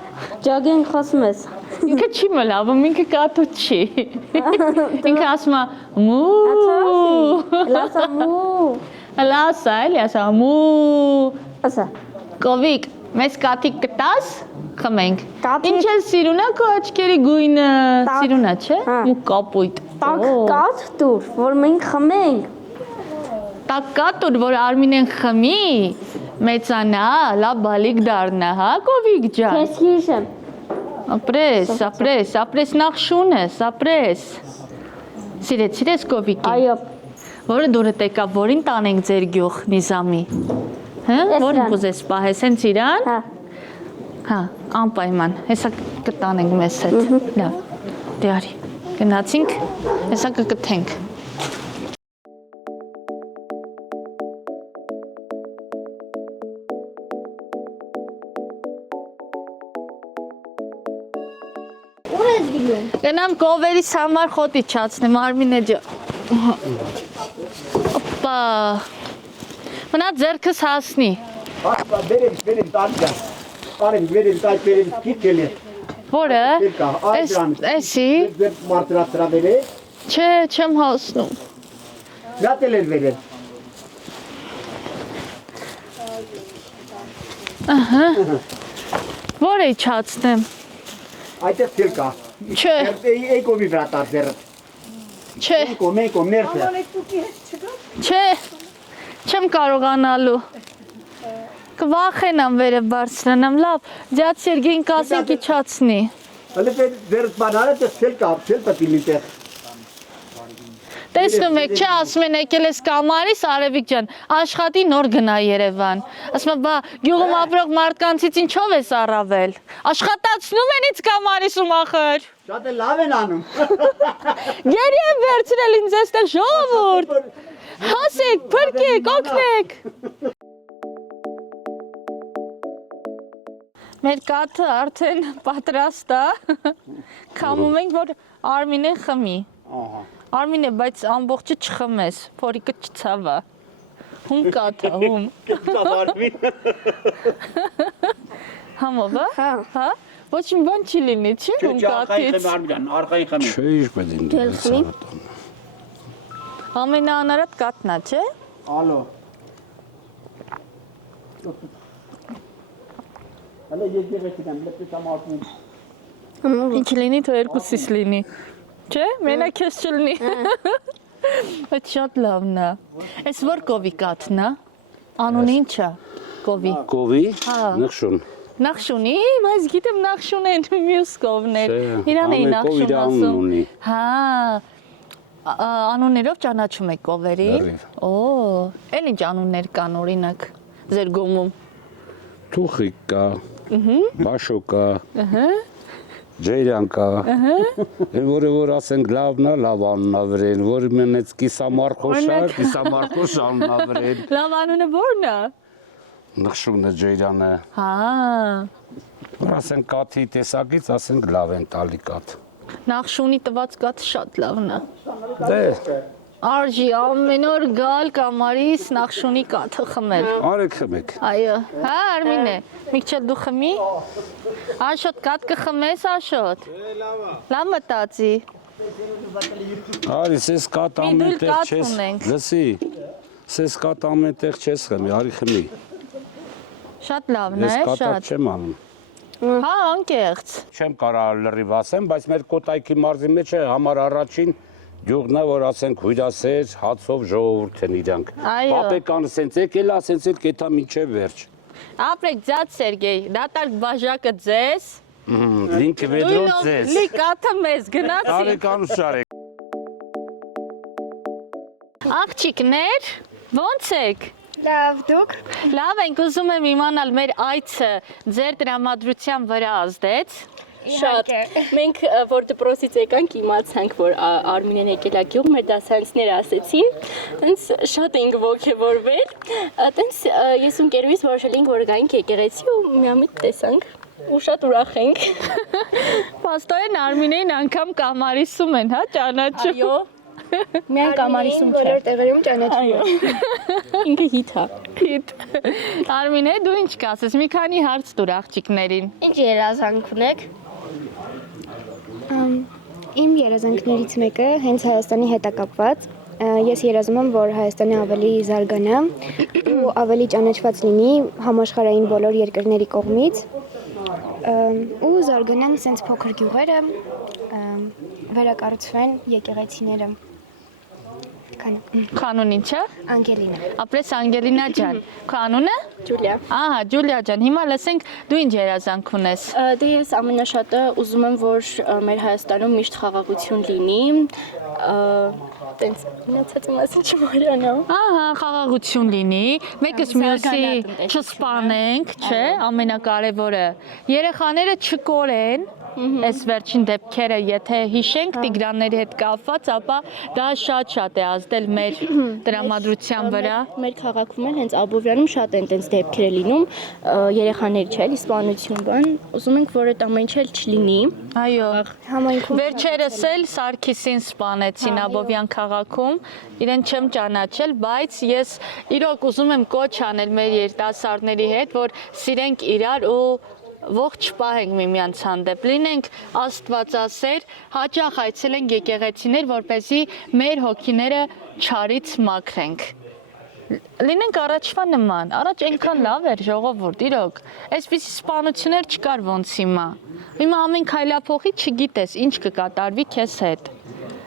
ջոգինգ խոսում ես։ Ինքը չի մլավում, ինքը կատու չի։ Ինքը ասում է մու։ Լասա մու։ Լասա, էլի ասա մու։ Ասա։ Կովիկ, մեզ կաթիկ կտաս, խմենք։ Կաթիկ։ Ինչ է սիրուն է քո աչքերի գույնը, սիրուն է, չէ։ Հա։ Ու կապույտ։ Տակ կաթ դուր, որ մենք խմենք։ Տակ կատուր, որ Արմինեն խմի, մեծանա, լավ բալիկ դառնա, հա, Կովիկ ջան։ Քեզ հիշեմ։ Ապրես նախշուն ես, ապրես։ Սիրեցիր Կովիկին։ Այո։ Որը դուրը տեկա, որին տանենք ձեր գյուղ Նիզամի։ Հա, որին կուզես պահես, հենց իրան։ Հա։ Հա, անպայման, հեսա կտանենք մեզ հետ։ Լավ, դե արի, գնացինք, հեսա կկթենք։ Գնամ գովերից համար խոտի չացնեմ, Արմինե ջան։ Օպա։ Մնա ձերքս հասնի։ Վերեմ տանջա։ Արեմ վերեմ քիքելի։ Որը։ Էսի։ Մարտրացրա վերե։ Չէ, չեմ հասնում։ Դատել էր վերել։ Ահա։ Որը իջացնեմ։ Այդտեղ թել կա։ Չէ, Եկոմի վրա տարձեր։ չէ, Մեկո ներսը։ չէ։ Չեմ կարողանալու։ Կվախենամ վերը բարձրանամ, լավ, ձյաց Սերգեյին կասենք իջացնի։ Հələ դեր բանալը թել կա, թել պատիլի տեղ։ Տեսնում եք, չէ, ասում են եկել ես կամարիս, Արևիկ ջան, աշխատի նոր գնա Երևան։ Ասում եմ, բա գյուղում ապրող մարդկանցից ինչով ես առավել։ Աշխատացնում են ինձ կամարիսում ախր։ Շատ է լավ են անում։ Գերի եմ վերցրել ինձ այստեղ ժողովուրդ։ Հասեք, փրկեք, օգնեք։ Մեր կաթը արդեն պատրաստ է։ Քամում ենք, որ Արմինեն խմի։ Արմինե, բայց ամբողջը չխմես, փորիկը չցավա։ Հում կաթա, հում։ Համով, հա? Ոչ մի բան չի լինի, չի հում կաթից։ Արխային խմի։ Չէ, ինչպես ինձ։ Ամենաանարատ կաթնա, չէ։ Ալո։ Հələ եկեղեցին եմ, լեպի համարվում։ Ինչ լինի, թող երկուսիս լինի։ Չէ, մենակ ես չլինի։ Այդ շատ լավն է։ Այս որ կովի կաթն է։ Անունը ինչ է։ Կովի։ Կովի, Հա։ նխշուն։ Նախշունի, բայց գիտեմ նախշուն են մյուս կովներ։ Չէ, Իրան էի ամեն կով իր նախշուն անուն ասում։ ունի։ Հա։ Անուններով ճանաչում եք կովերին։ Լրիվ։ Օ, էլ ինչ անուններ կան օրինակ ձեր գոմում։ Թուխիկ կա, բաշո կա, ջեյրան կա, որ ասենք լավն է, լավ անունա վրեն, որ մենեց կիսամարխոշա, կիսամարխոշ անունա վրեն, Լավ անունը որն է։ նխշունը ջեյրանը, Հա։ որ ասենք կաթի տեսակից, ասենք լավ են տալի կաթ։ Նախշունի տված կաթը շատ լավն է։ Դե, Արժի ամեն օր գալ կամարիս նախշունի կաթը խմել։ արեք խմեք։ Այո, հա Արմինե, միք չէ դու խմի։ Աշոտ կաթ կխմես Աշոտ։ Լավ մտածի։ Արի, սես կաթ Մի դուլ ամենտեղ կաթ չես, ունենք։ լսի, սես կաթ ամենտեղ չես խմի, արի խմի, Շատ լավն է, ես կաթատ շատ։ չեմ անում։ Հա, անկեղծ։ Չեմ կարող լրիվ ասեմ, բայց մեր Կոտայքի մարզի մեջ է համար առաջին գյուղն է, որ ասենք հյուրասեր, հացով ժողովուրդ են իրանք։ Այո։ Պապեկանը սենց եկել, ասենց էլ կետա մինչև վերջ։ Ապրեք ձյաց Սերգեյ, դատարկ բաժակը ձեզ։ Լինքը վեդրոց ձեզ։ Լի կաթը մեզ գնացի։ Արեք անուշարեք։ Աղջիկներ, ո՞նց եք։ Լավ, դուք։ Լավ ենք, ուզում եմ իմանալ մեր այցը ձեր տրամադրության վրա ազդեց։ Շատ։ Մենք որ դպրոցից եկանք իմացանք, որ Արմինեն եկել է գյուղ, մեր դասարանցիները ասեցին, տենց շատ էինք ոգևորվել, տենց ես ու ընկերուհիս որոշել էինք, որ գայինք եկեղեցի ու միամիտ տեսանք ու շատ ուրախ ենք։ Պաստորեն Արմինեին անգամ կամարիսում են, հա, ճանաչում։ Այո։ Միայն կամարիսում չէ։ Բոլոր տեղերում ճանաչում Այո։ Ինքը հիթ է։ Քիթ։ Արմինե, դու ինչ կասես, մի քանի հարց տուր աղջիկներին։ Ինչ երազանք ունեք։ Իմ երազանքներից մեկը հենց Հայաստանի հետ է կապված։ Ես երազում եմ, որ Հայաստանը ավելի զարգանա ու ավելի ճանաչված լինի համաշխարհային բոլոր երկրների կողմից ու զարգանան sense փոքր գյուղերը, վերակառուցվեն եկեղեցիները։ Քանուն ինչ է։ Անգելինա։ Ապրես Անգելինա ջան։ Քո անունը։ Ջուլիա։ Ահա, Ջուլիա ջան, հիմա լսենք դու ինչ երազանք ունես։ Դե ես ամենաշատը ուզում եմ, որ մեր Հայաստանում միշտ խաղաղություն լինի, տենց մնացածի մասին չմոռանամ։ Ահա, խաղաղություն լինի, մեկս մյուսի չսպանենք, չէ, ամենակարևորը։ Երեխաները չկորեն, Այս վերջին դեպքերը, եթե հիշենք Տիգրանների հետ կապված, ապա դա շատ է ազդել մեր տրամադրության վրա։ Մեր քաղաքում էլ հենց Աբովյանում շատ են տենց դեպքեր լինում, երեխաների չէ, սպանություն բան, ուզում ենք, որ այդ ամեն ինչ էլ չլինի։ Այո, Համայնքում վերջերս էլ Սարգիսին սպանեցին Աբովյան քաղաքում, իրեն չեմ ճանաչել, բայց ես իրոք ուզում եմ կոչ անել մեր երիտասարդների հետ, որ սիրենք իրար ու ողջ պահենք միմյանց հանդեպ, լինենք աստվածասեր, հաճախ այցելենք եկեղեցիներ, որպեսզի մեր հոգիները չարից մաքրենք։ Լինենք առաջվա նման, առաջ այնքան լավ էր ժողովուրդ, իրոք, այսպիսի սպանություններ չկար ոնց հիմա։ Հիմա ամեն քայլափոխի չգիտես ինչ կկատարվի քեզ հետ։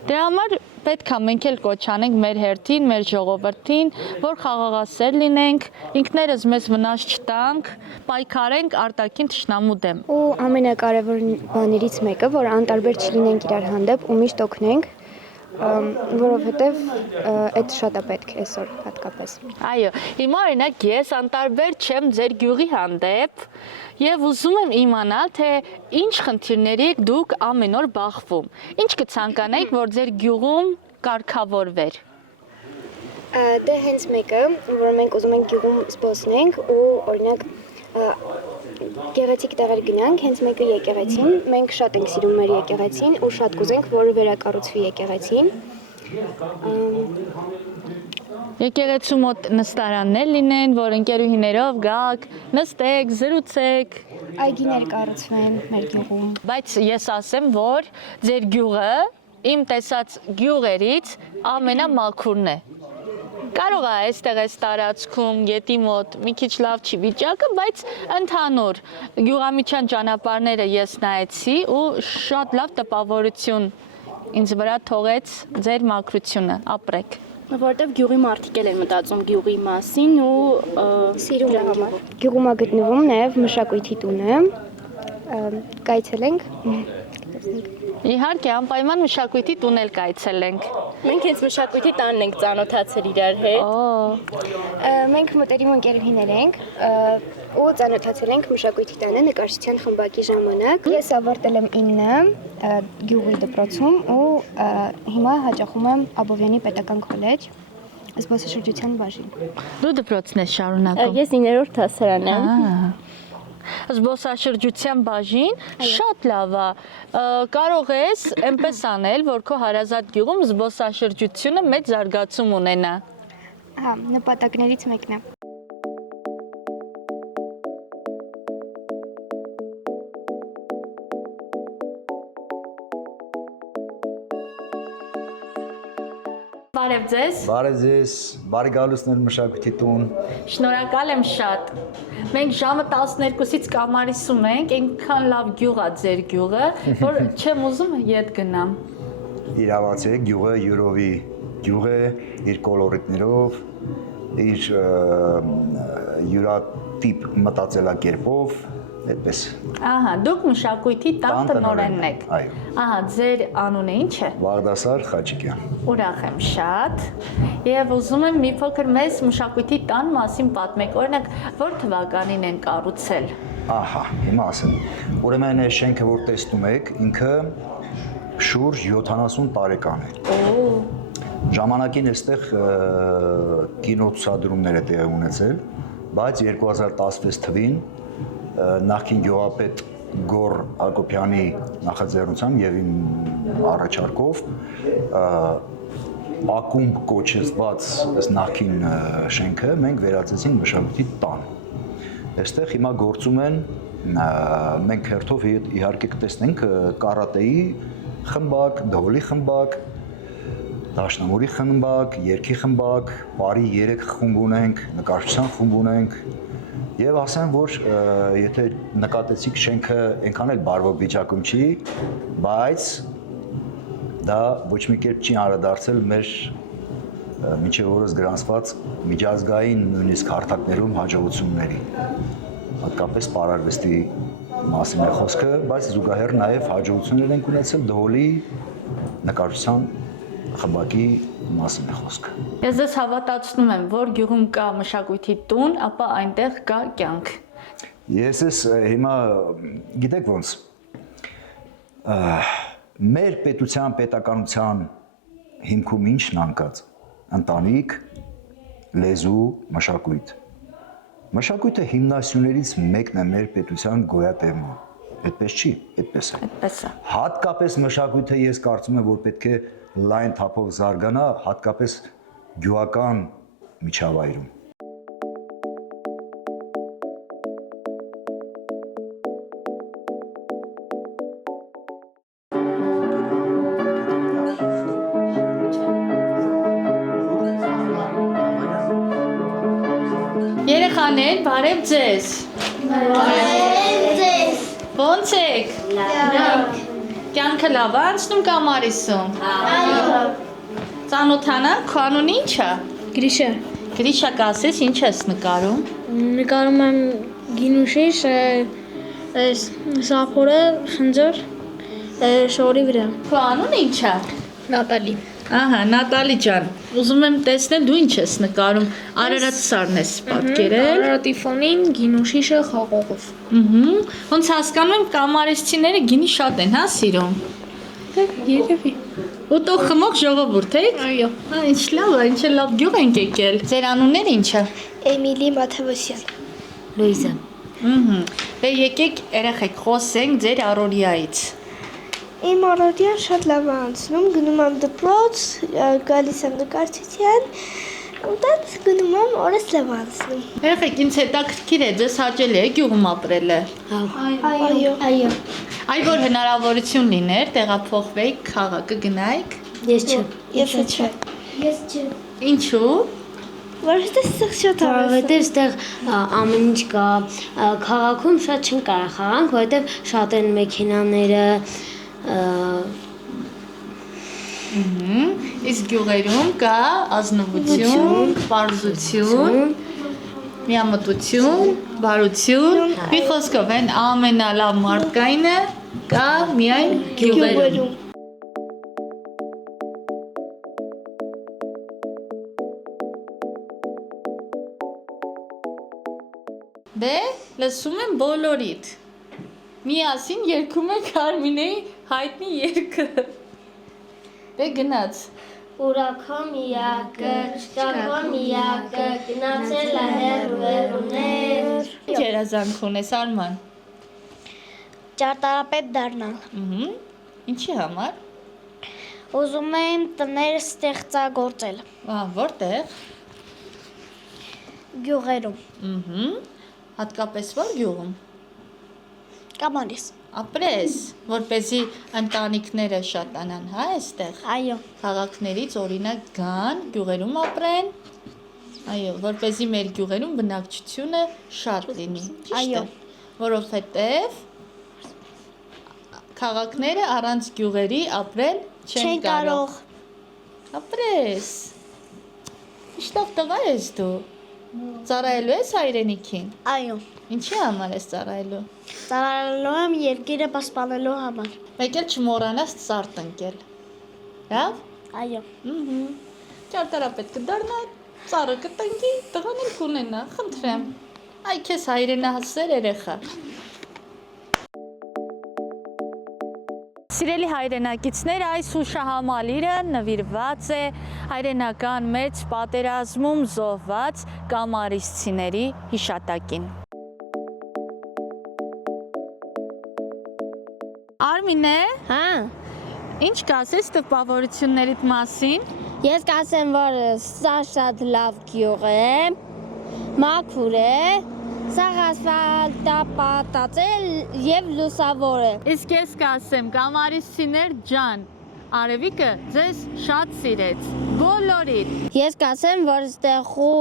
Դրա համար պետք է մենք էլ կոչ անենք մեր հերթին, մեր ժողովրդին, որ խաղաղասեր լինենք, ինքներս մեզ վնաս չտանք, պայքարենք արտաքին թշնամու դեմ։ ու ամենակարևոր բաներից մեկը, որ անտարբեր չլինենք իրար հանդեպ ու միշտ օգնենք, որովհետև այդ շատ է պետք այսօր հատկապես։ Այո, հիմա օրինակ ես անտարբեր չեմ ձեր գյուղի հանդեպ եւ ուզում եմ իմանալ, թե ինչ խնդիրների եք դուք ամեն օր բախվում։ Ինչ կցանկանայիք, որ ձեր գյուղում կարգավորվեր։ Դե հենց մեկը, որ մենք ուզում ենք գյուղում զբոսնենք ու օրինակ գեղեցիկ տեղեր գնանք, հենց մեկը եկեղեցին, մենք շատ ենք սիրում մեր եկեղեցին ու շատ կուզենք, որ վերակառուցվի եկեղեցին։ Եկեղեցու մոտ նստարաններ լինեն, որ ընկերուհիներով գաք, նստեք, զրուցեք։ Այգիներ կառուցվեն մեր գյուղում։ Բայց ես ասեմ, որ ձեր գյուղը իմ տեսած գյուղերից ամենամաքուրն է։ Կարող է այստեղ այս տարածքում գետի մոտ մի քիչ լավ չի վիճակը, բայց ընդհանուր գյուղամիջյան ճանապարհները ես նայեցի ու շատ լավ տպավորություն ինձ վրա թողեց ձեր մաքրությունը, ապրեք։ Որտեվ գյուղի մարդիկ են մտածում գյուղի մասին ու Սիրում եմ համար։ Գյուղում է գտնվում նաև մշակույթի տունը, կայցելենք։ Իհարկե, անպայման մշակույթի տուն էլ կայցելենք։ մենք հենց մշակույթի տանն ենք ծանոթացել իրար հետ։ Մենք մտերիմ ընկերուհիներ ենք ու ծանոթացել ենք մշակույթի տանը նկարչության խմբակի ժամանակ։ Ես ավարտել եմ 9 գյուղի դպրոցում ու հիմա հաճախում եմ Աբովյանի պետական քոլեջ զբոսաշրջության բաժին։ Դու դպրոցն ես շարունակում։ Ես 9-րդ դասարան եմ։ Զբոսաշրջության բաժին շատ լավ է։ Կարող ես այնպես անել, որ քո հարազատ գյուղում զբոսաշրջությունը մեծ զարգացում ունենա։ Հա, նպատակներից մեկն է։ Բարև ձեզ։ Բարև ձեզ, բարի գալուստներ մշակույթի տուն։ Շնորհակալ եմ շատ։ Մենք ժամը 12-ից կամարիսում ենք, այնքան լավ գյուղ է ձեր գյուղը, որ չեմ ուզում ետ գնամ։ Իրավացի է, գյուղը յուրովի գյուղ է, իր կոլորիտներով, իր յուրատիպ մտածելակերպով, այդպես։ Ահա, դուք մշակույթի տան տնօրենն եք։ Այո։ Ահա, ձեր անունը ինչ է։ Վաղդասար Խաչիկյան։ Ուրախ եմ շատ։ Եվ ուզում եմ մի փոքր մեզ մշակույթի տան մասին պատմեք։ Օրինակ, որ թվականին են կառուցել։ Ահա, հիմա ասեմ։ Ուրեմն այս շենքը, որ տեսնում եք, ինքը շուրջ 70 տարեկան է։ Ժամանակին այստեղ կինոցուցադրումներ է տեղի ունեցել, բայց 2016 թվականին նախկին գյուղապետ Գոր Հակոբյանի նախաձեռնությամբ եւ իմ առաջարկով ակումբ կոչեցված այս նախկին շենքը մենք վերածեցինք մշակույթի տան։ Այստեղ հիմա գործում են մենք հերթով իհարկե կտեսնենք կարատեի խմբակ, դոլի խմբակ, դաշնամուրի խմբակ, երգի խմբակ, բարի 3 խումբ ունենք, նկարչության խումբ ունենք։ Եվ ասեմ, որ եթե նկատեցիք շենքը այնքան էլ բարվոք վիճակում չի, բայց դա ոչ մի կերպ չի անդրադարձել մեր մինչև օրս գրանցված միջազգային նույնիսկ հարթակներում հաջողությունների։ Հատկապես պարարվեստի մասին է խոսքը, բայց զուգահեռ նաև հաջողություններ ենք ունեցել դոլի նկարչության խմբակի մասին է խոսքը։ Ես ձեզ հավատացնում եմ, որ գյուղում կա մշակույթի տուն, ապա այնտեղ կա կյանք։ Ես հիմա գիտեք ոնց մեր պետության, պետականության հիմքում ինչն անկած, ընտանիք, լեզու, մշակույթ։ Մշակույթը հիմնասյուներից մեկն է մեր պետության գոյատևման։ Այդպես չի, այդպես է։ Այդպես է։ Հատկապես մշակույթը ես կարծում եմ, որ պետք է լայն թափով զարգանա, հատկապես գյուղական միջավայրում։ Երեխաներ, բարև ձեզ։ Ո՞նց եք։ Կյանքը լավ է անցնում Կամարիսում։ Ծանոթանանք, քո անունը ի՞նչ է։ Գրիշա։ Գրիշա, կասես, ինչ ես նկարում։ Նկարում եմ գինուշիշ, սափորը, խնձոր, շորի վրա։ Քո անունը ի՞նչ է։ Նատալի։ Ահա, Նատալի ջան, ուզում եմ տեսնել դու ինչ ես նկարում։ Արարած սարն ես պատկերել։ Արարատի ֆոնին գինուշիշը խաղողով։ Ոնց հասկանում եմ, կամարիսցիները գինի շատ են, հա, սիրում։ Երևի։ Ուտող խմող ժողովուրդ եք։ Այո։ Հա, ինչ լավ է, ինչ լավ գյուղ ենք եկել։ Ձեր անունները ի՞նչ է։ Էմիլի Մաթևոսյան։ Լուիզա։ Դե եկեք երեխեք խոսենք ձեր առօրյայից։ Իմ առօրյան շատ լավ է անցնում, գնում եմ դպրոց, գալիս եմ նկարչության, ուտած գնում եմ, օրս լավ անցնում։ Երեխեք, ինձ հետաքրքիր է, ձեզ հաճելի է գյուղում ապրելը։ Այո։ Այ որ հնարավորություն լիներ, տեղափոխվեիք, քաղաքը գնայիք։ Ես չէ։ Ես չէ։ Ինչու։ Որովհետև ստեղ շատ Որովհետև ստեղ ամեն ինչ կա, քաղաքում շատ չեն կարող խաղանք, որովհետև շատ են մեքենաները, Իսկ գյուղերում կա ազնվություն, պարզություն, միամտություն, բարություն։ Մի խոսքով են ամենալավ մարդկայինը կա միայն գյուղերում։ Դե, լսում եմ բոլորիդ։ Միասին երգում ենք Արմինեի հայտնի երգը։ Դե գնաց։ Ուրաքո միակը, չկա միակը, գնացել է հեռուներ։ Ինչ երազանք ունես Արման։ Ճարտարապետ դառնալ։ Ինչի համար։ Ուզում եմ տներ ստեղծագործել Որտեղ։ գյուղերում։ Հատկապես որ գյուղում։ Կամարիս։ Ապրես, որպեսզի ընտանիքները շատանան, հա, այստեղ։ Այո։ Քաղաքներից օրինակ գան, գյուղերում ապրեն։ Այո, որպեսզի մեր գյուղերում բնակչությունը շատ լինի։ Այո։ Որովհետև քաղաքները առանց գյուղերի ապրել չեն կարող։ Ապրես։ Ինչ լավ տղա ես դու։ Ծառայելու ես հայրենիքին։ Այո։ Ինչի համար ես ծառայելու։ Ծառայելու եմ երկիրը պաշտպանելու համար։ Մեկ էլ չմոռանաս ծառ տնկել։ Լավ։ Այո։ Ճարտարապետ կդառնա, ծառը կտնկի, տղան էլ կունենա, խնդրեմ։ Այ քեզ հայրենահասեր երեխա։ Սիրելի հայրենակիցներ, այս հուշահամալիրը նվիրված է հայրենական մեծ պատերազմում զոհված կամարիսցիների հիշատակին։ Արմինե, Հա, ինչ կասես տպավորություններիդ մասին։ ես կասեմ, որ սա շատ լավ գյուղ է, մաքուր է, սաղ ասֆալտապատած է և լուսավոր է։ Իսկ ես կասեմ, կամարիսցիներ ջան, Արևիկը ձեզ շատ սիրեց, բոլորիդ։ Ես կասեմ, որ ստեղու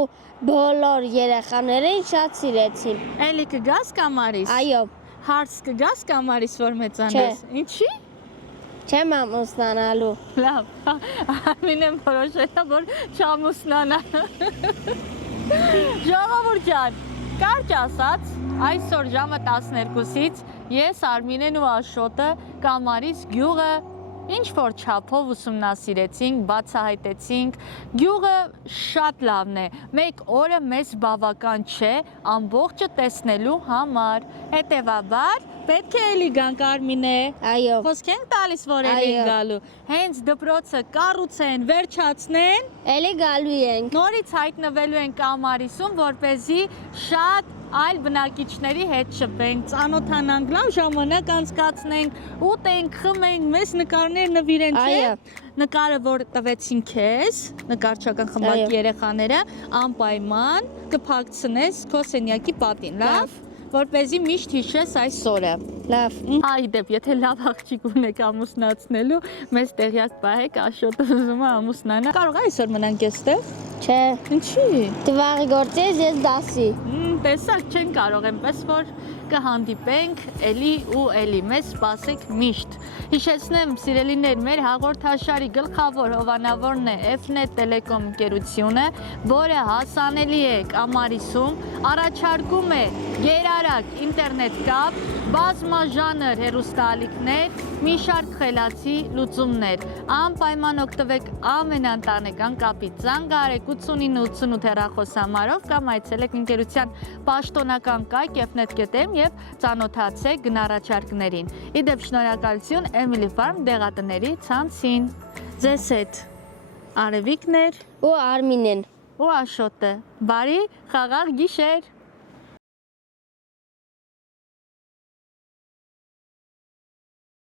բոլոր երեխաներին շատ սիրեցին։ Էլի կգաս կամարիս։ Այո, Հարց կգաս կամարիս, որ մեծանես։ Ինչի։ չեմ ամուսնանալու։ Լավ, Արմինեն որոշել է, որ չամուսնանա։ Ժողովուրդ ջան, կարճ ասած, այսօր ժամը 12-ից ես Արմինեն ու Աշոտը Կամարիս գյուղը ինչ որ չափով ուսումնասիրեցինք, բացահայտեցինք, գյուղը շատ լավն է։ Մեկ օրը մեզ բավական չէ ամբողջը տեսնելու համար։ Հետևաբար պետք է էլի գանք Արմինե։ Այո։ Խոսք ենք տալիս, որ էլի են գալու։ Հենց դպրոցը կառուցեն, վերջացնեն, Էլի գալու ենք։ նորից հայտնվելու են Կամարիսում, որպեսզի շատ այլ բնակիչների հետ շփենք, ծանոթանանք, լավ ժամանակ անցկացնենք, ուտենք, խմենք, մեզ նկարներ նվիրեն, չէ՞։ Նկարը, որ տվեցին քեզ, նկարչական խմբակի երեխաները, անպայման կփակցնես քո սենյակի պատին, լավ։ Որպեսզի միշտ հիշես այս օրը։ Լավ։ Այ դեպ, եթե լավ աղջիկ ունեք ամուսնացնելու, մեզ տեղյակ պահեք, Աշոտը ուզում է ամուսնանա։ Կարող է այսօր մնանք այստեղ։ Չէ։ Ինչի։ Դվաղի գործես ես դասի։ Տեսակ չեն կարող, այնպես որ կհանդիպենք էլի ու էլի, մեզ սպասեք միշտ։ Հիշեցնեմ, սիրելիներ, մեր հաղորդաշարի գլխավոր հովանավորն է Fnet Telecom ընկերությունը, որը հասանելի է Կամարիսում, առաջարկում է գերարագ ինտերնետ կապ, բազմաժանր հեռուստաալիքներ, մի շարք խելացի լուծումներ։ Անպայման օգտվեք ամենաընտանեկան կապից, զանգահարեք 8988 հեռախոսահամարով կամ այցելեք ընկերության պաշտոնական կայք fnet.am եւ ծանոթացեք գնառաչարկներին։ Իդեպ շնորհակալություն Emily Farm դեղատների ցանցին։ Ձեզ հետ Արևիկներ Ու Արմինեն։ ու Աշոտը։ Բարի խաղաղ գիշեր։